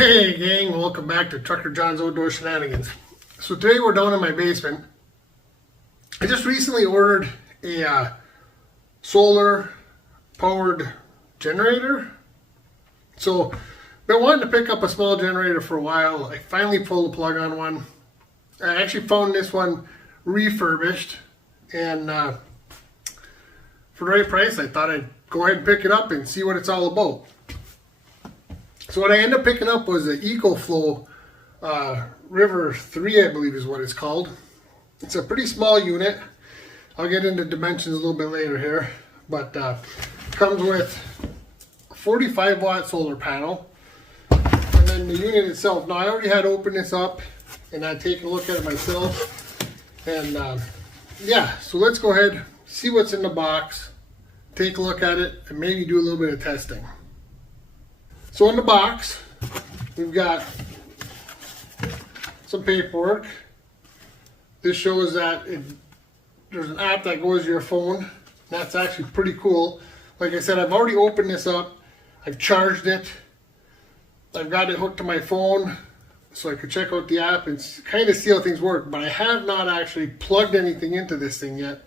Hey gang, welcome back to Trucker John's Outdoor Shenanigans. So today we're down in my basement. I just recently ordered a solar powered generator. So been wanting to pick up a small generator for a while. I finally pulled the plug on one. I actually found this one refurbished, and for the right price I thought I'd go ahead and pick it up and see what it's all about. So what I ended up picking up was the Ecoflo River 3, I believe is what it's called. It's a pretty small unit. I'll get into dimensions a little bit later here, but comes with a 45 watt solar panel, and then the unit itself. Now I already had opened this up and I'd taken a look at it myself, and yeah, so let's go ahead, see what's in the box, take a look at it, and maybe do a little bit of testing. So in the box, we've got some paperwork. This shows that there's an app that goes to your phone. That's actually pretty cool. Like I said, I've already opened this up. I've charged it. I've got it hooked to my phone so I could check out the app and kind of see how things work. But I have not actually plugged anything into this thing yet.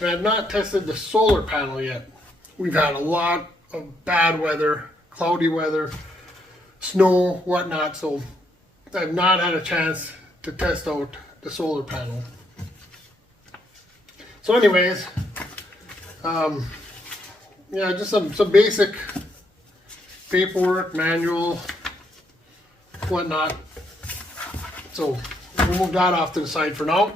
And I've not tested the solar panel yet. We've had a lot of bad weather, cloudy weather, snow, whatnot, so I've not had a chance to test out the solar panel. So anyways, yeah, just some basic paperwork, manual, whatnot. So we'll move that off to the side for now.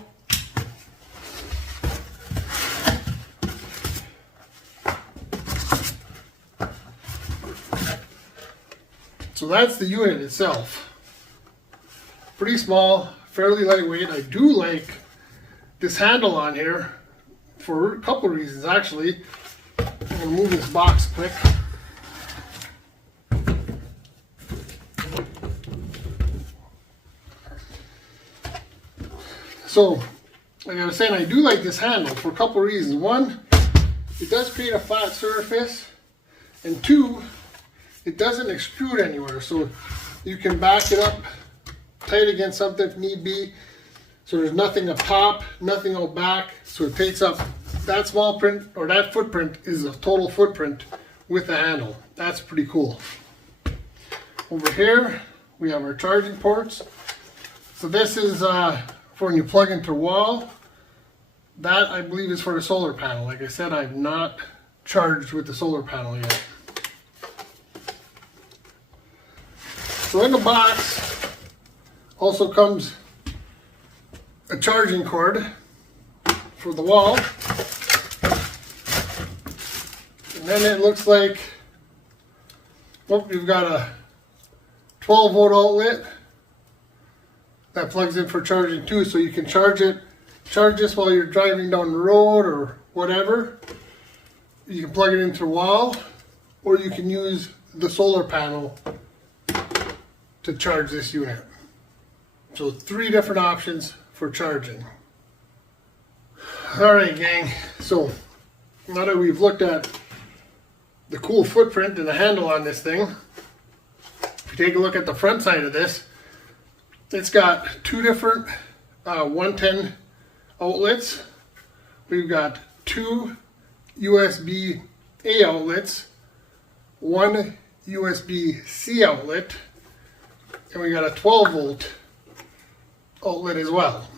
So that's the unit itself. Pretty small, fairly lightweight. I do like this handle on here for a couple of reasons actually. I'm going to move this box quick. So, like I was saying, I do like this handle for a couple of reasons. One, it does create a flat surface, and two, it doesn't extrude anywhere, so you can back it up tight against something if need be. So there's nothing up top, nothing out back, so it takes up that small print, or that footprint is a total footprint with the handle. That's pretty cool. Over here we have our charging ports. So this is for when you plug into a wall. That I believe is for the solar panel. Like I said, I've not charged with the solar panel yet. So in the box also comes a charging cord for the wall. And then it looks like, oh, you've got a 12 volt outlet that plugs in for charging too, so you can charge this while you're driving down the road or whatever. You can plug it into a wall, or you can use the solar panel to charge this unit. So 3 different options for charging. Alright gang, so now that we've looked at the cool footprint and the handle on this thing, if you take a look at the front side of this, it's got 2 different 110 outlets. We've got 2 USB-A outlets, 1 USB-C outlet, and we got a 12 volt outlet as well.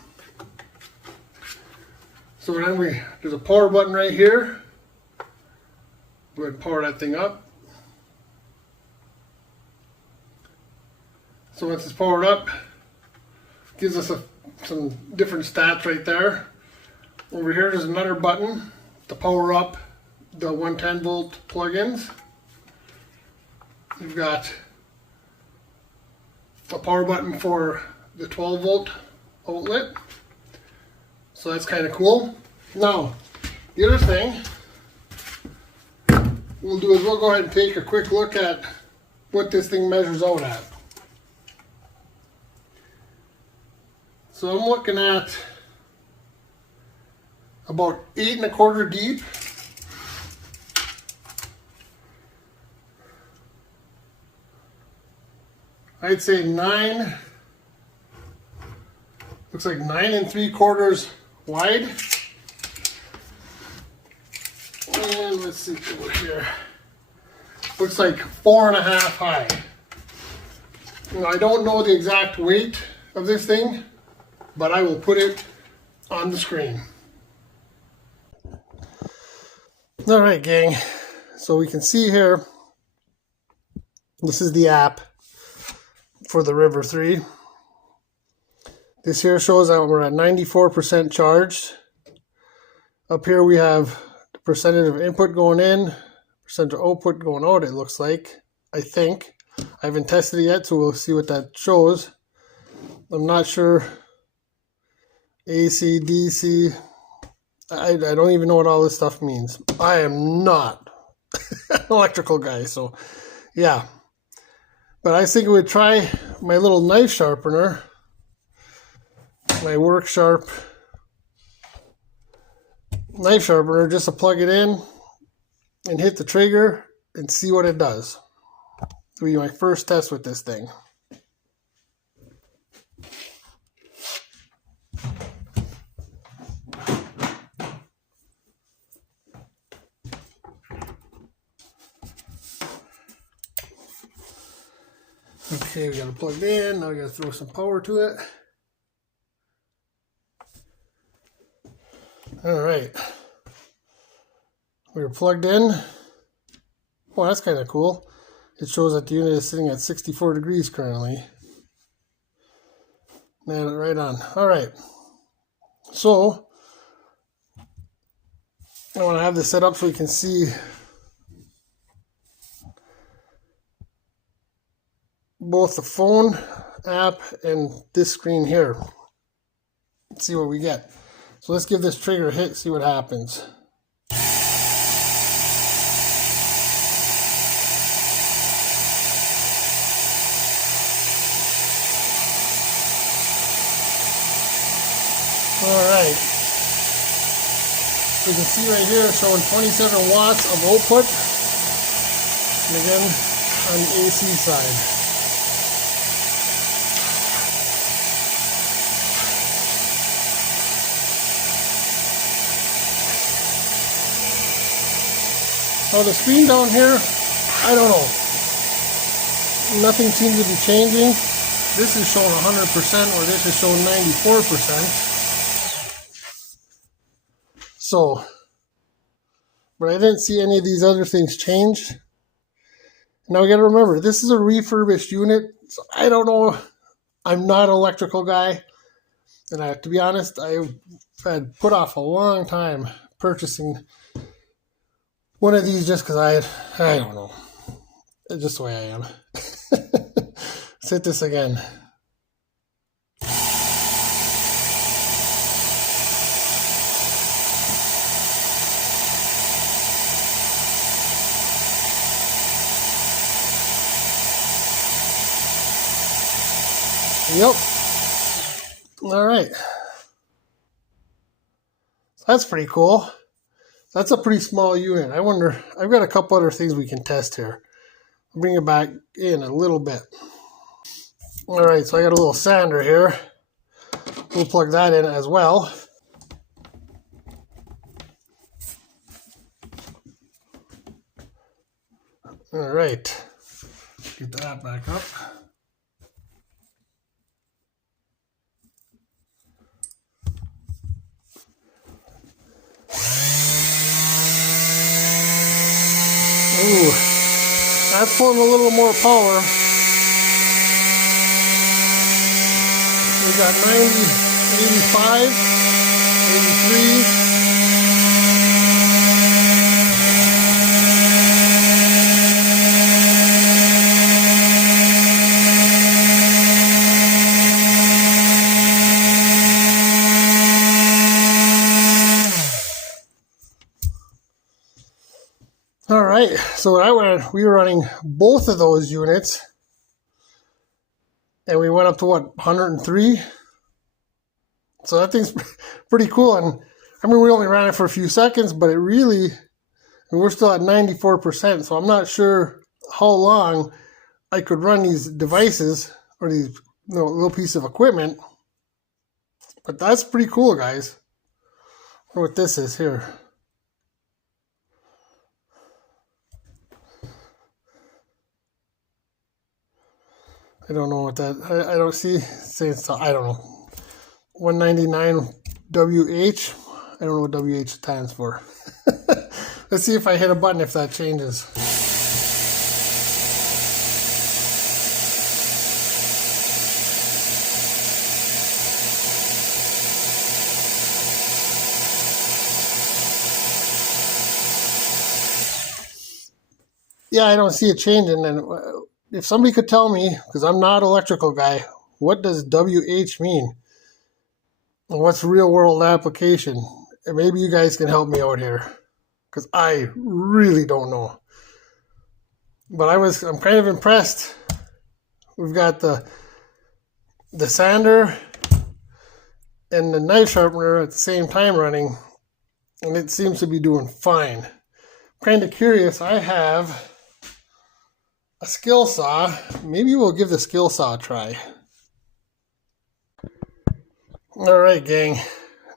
So then there's a power button right here. Go ahead and power that thing up. So once it's powered up, it gives us some different stats right there. Over here there's another button to power up the 110 volt plugins. We've got a power button for the 12 volt outlet, so that's kind of cool. Now the other thing we'll do is we'll go ahead and take a quick look at what this thing measures out at. So I'm looking at about 8 1/4 deep. I'd say 9, looks like 9 3/4 wide. And let's see over here. Looks like 4.5 high. Now, I don't know the exact weight of this thing, but I will put it on the screen. All right, gang. So we can see here, this is the app for the River 3. This here shows that we're at 94% charged. Up here we have the percentage of input going in, percentage of output going out, it looks like. I think. I haven't tested it yet, so we'll see what that shows. I'm not sure. AC, DC. I don't even know what all this stuff means. I am not an electrical guy, so yeah. But I was thinking we'd try my little knife sharpener, my Work Sharp knife sharpener, just to plug it in and hit the trigger and see what it does. It'll be my first test with this thing. Okay, we got it plugged in. Now we got to throw some power to it. All right. We're plugged in. Well, that's kind of cool. It shows that the unit is sitting at 64 degrees currently. Nailed it right on. All right. So, I want to have this set up so you can see both the phone app and this screen here. Let's see what we get. So let's give this trigger a hit, see what happens. Alright, we can see right here showing 27 watts of output, and again on the AC side. Now the screen down here, I don't know, nothing seems to be changing. This is showing 100% where this is showing 94%. So, but I didn't see any of these other things change. Now we got to remember, this is a refurbished unit. So I don't know. I'm not an electrical guy. And to be honest, I had put off a long time purchasing one of these just because I don't know. It's just the way I am. Let's hit this again. Yep. All right. That's pretty cool. That's a pretty small unit. I wonder, I've got a couple other things we can test here. I'll bring it back in a little bit. All right, so I got a little sander here. We'll plug that in as well. All right. Get that back up. Ooh, that's pulling a little more power. We got 90, 85, 83. All right, so we were running both of those units, and we went up to what, 103? So that thing's pretty cool. And I mean, we only ran it for a few seconds, but it really, we're still at 94%. So I'm not sure how long I could run these devices or these little piece of equipment. But that's pretty cool, guys. I wonder what this is here. I don't know what that. I don't see. Say it's. I don't know. 199 WH. I don't know what WH stands for. Let's see if I hit a button if that changes. Yeah, I don't see it changing. And if somebody could tell me, because I'm not an electrical guy, what does WH mean? And what's real world application? And maybe you guys can help me out here, because I really don't know. But I'm kind of impressed. We've got the sander and the knife sharpener at the same time running, and it seems to be doing fine. I'm kind of curious. I have a skill saw. Maybe we'll give the skill saw a try. All right, gang.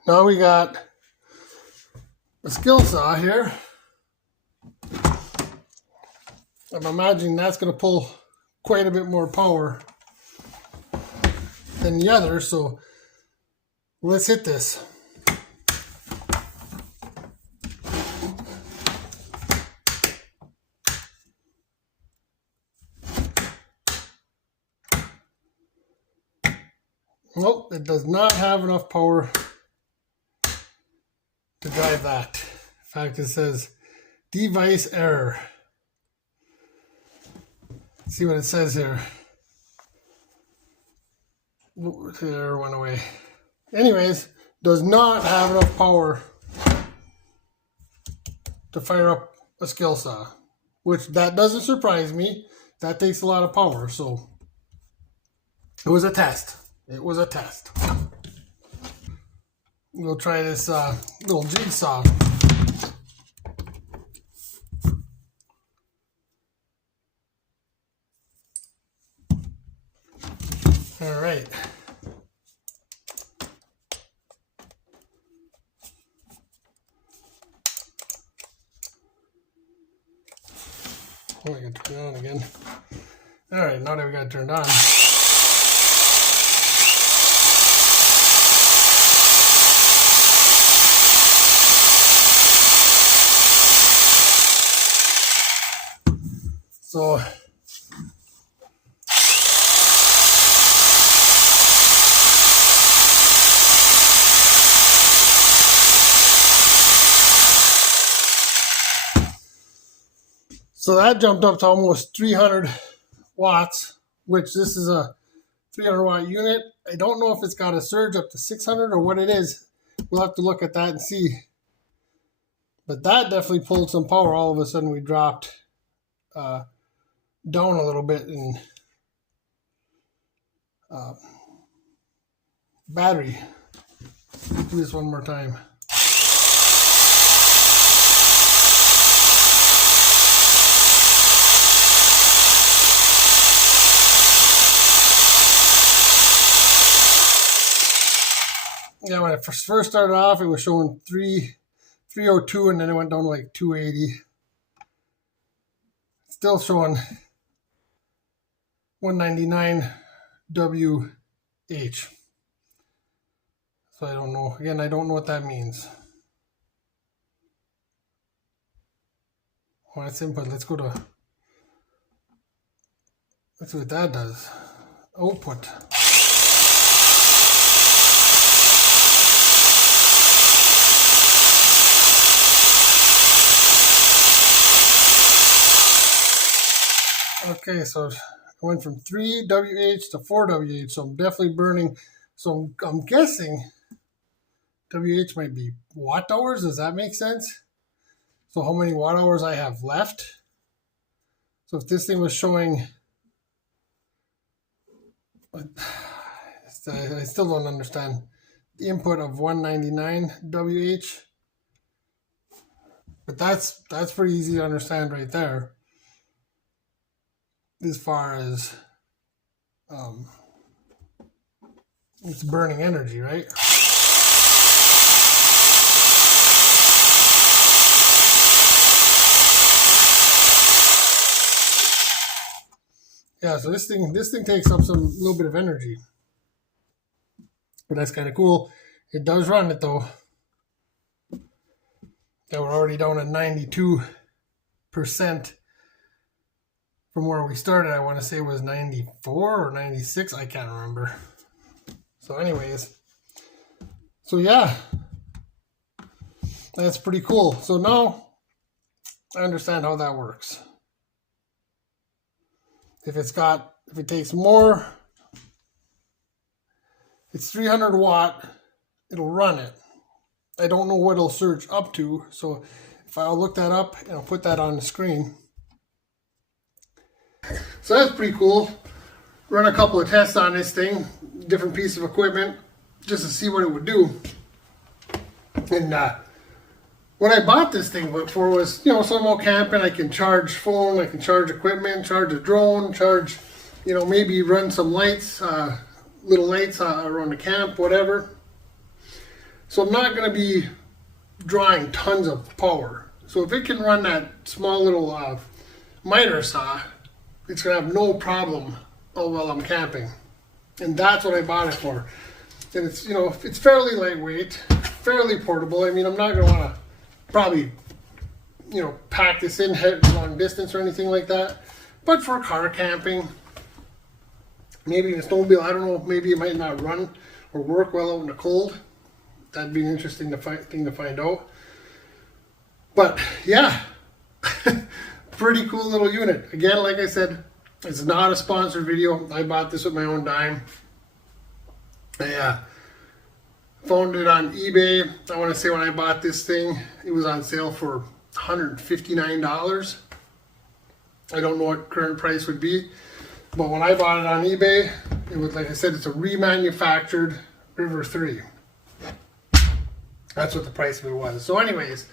Now we got a skill saw here. I'm imagining that's going to pull quite a bit more power than the other, so let's hit this. Nope, it does not have enough power to drive that. In fact, it says device error. Let's see what it says here. The error went away. Anyways, does not have enough power to fire up a skill saw, which that doesn't surprise me. That takes a lot of power, so it was a test. It was a test. We'll try this little jigsaw. All right. Oh, I got to turn it on again. All right, now that we got it turned on. So that jumped up to almost 300 watts, which this is a 300 watt unit. I don't know if it's got a surge up to 600 or what it is. We'll have to look at that and see. But that definitely pulled some power. All of a sudden we dropped down a little bit in battery. Let's do this one more time. Yeah, when it first started off, it was showing 302, and then it went down to like 280. Still showing 199 WH. So I don't know. Again, I don't know what that means. Well, that's input. Let's see what that does. Output. Okay, so I went from 3 WH to 4 WH, so I'm definitely burning. So I'm guessing WH might be watt hours. Does that make sense? So how many watt hours I have left? So if this thing was showing, I still don't understand the input of 199 WH, but that's pretty easy to understand right there. as far as it's burning energy, right? Yeah, so this thing takes up some little bit of energy, but that's kind of cool. It does run it though. Yeah, we're already down at 92% from where we started. I want to say it was 94 or 96. I can't remember. So anyways, so yeah, that's pretty cool. So now I understand how that works. If it takes more, it's 300 watt, it'll run it. I don't know what it'll surge up to, so if I'll look that up and I'll put that on the screen. So that's pretty cool. Run a couple of tests on this thing, different piece of equipment, just to see what it would do. And what I bought this thing for was, so I'm out camping, I can charge phone, I can charge equipment, charge a drone, charge, maybe run some lights, little lights around the camp, whatever. So I'm not going to be drawing tons of power. So if it can run that small little miter saw, it's going to have no problem while I'm camping. And that's what I bought it for. And it's, it's fairly lightweight, fairly portable. I mean, I'm not going to want to probably, pack this in long distance or anything like that. But for car camping, maybe in a snowmobile, I don't know, maybe it might not run or work well out in the cold. That'd be an interesting thing to find out. But yeah, pretty cool little unit. Again, like I said, it's not a sponsored video. I bought this with my own dime. I found it on eBay. I want to say when I bought this thing, it was on sale for $159. I don't know what current price would be, but when I bought it on eBay, it was, like I said, it's a remanufactured River 3. That's what the price of it was. So anyways,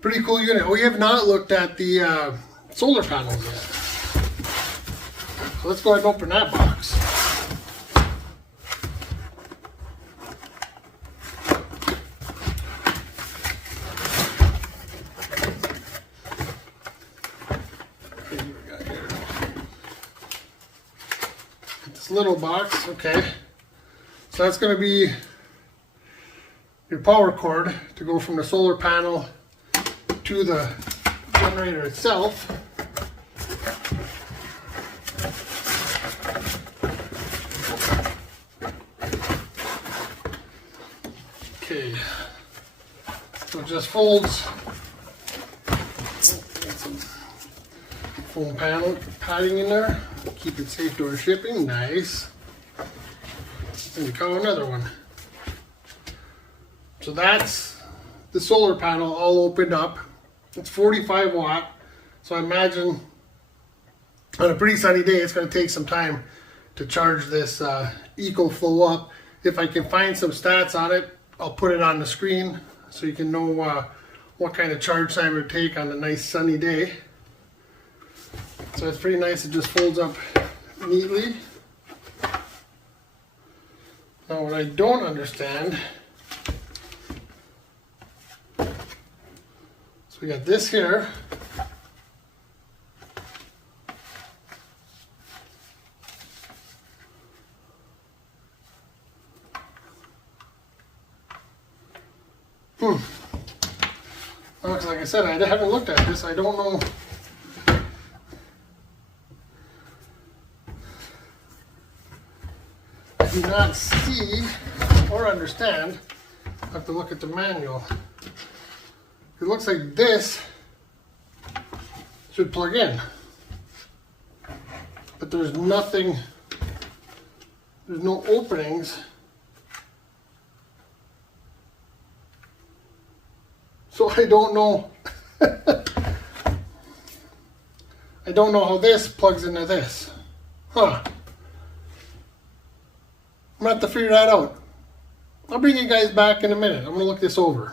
pretty cool unit. We have not looked at the solar panels yet. So let's go ahead and open that box. This little box, okay. So that's going to be your power cord to go from the solar panel to the generator itself. Okay, so it just folds. Got some foam panel padding in there, keep it safe during shipping. Nice. And you got another one. So that's the solar panel all opened up. It's 45 watt. So I imagine on a pretty sunny day, it's going to take some time to charge this Ecoflo up. If I can find some stats on it, I'll put it on the screen so you can know what kind of charge time it would take on a nice sunny day. So it's pretty nice. It just folds up neatly. Now what I don't understand, so we got this here. Looks like I said, I haven't looked at this. I don't know. I do not see or understand. I have to look at the manual. It looks like this should plug in, but there's nothing, there's no openings. So I don't know. I don't know how this plugs into this. Huh. I'm gonna have to figure that out. I'll bring you guys back in a minute. I'm gonna look this over.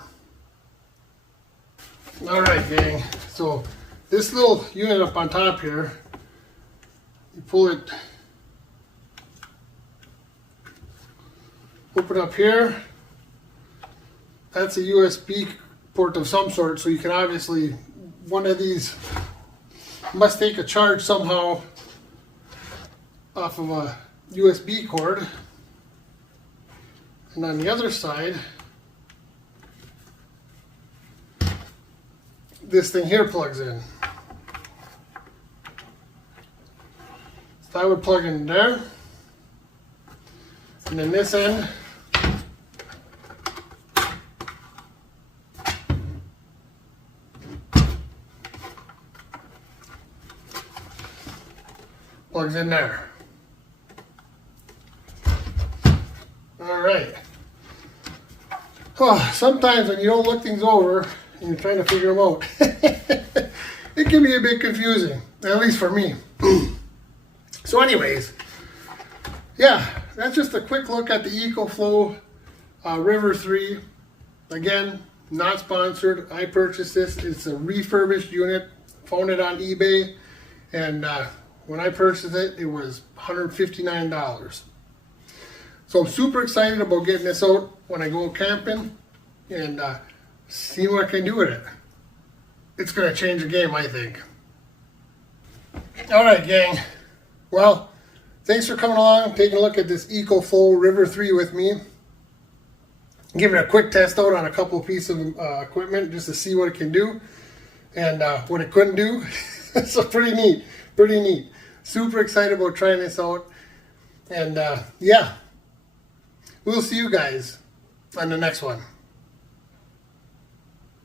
Alright, gang. So this little unit up on top here You pull it, open up here. That's a USB port of some sort, so you can obviously, one of these must take a charge somehow off of a USB cord. And on the other side, this thing here plugs in. So I would plug in there, and then this end plugs in there. All right. Oh, sometimes when you don't look things over and you're trying to figure them out, it can be a bit confusing, at least for me. So anyways, yeah, that's just a quick look at the Ecoflo River 3. Again, not sponsored. I purchased this. It's a refurbished unit. Found it on eBay, and when I purchased it, it was $159. So I'm super excited about getting this out when I go camping and seeing what I can do with it. It's going to change the game, I think. All right, gang. Well, thanks for coming along, taking a look at this Ecoflo River 3 with me. Giving it a quick test out on a couple of pieces of equipment just to see what it can do and what it couldn't do. So pretty neat, pretty neat. Super excited about trying this out. And yeah, we'll see you guys on the next one.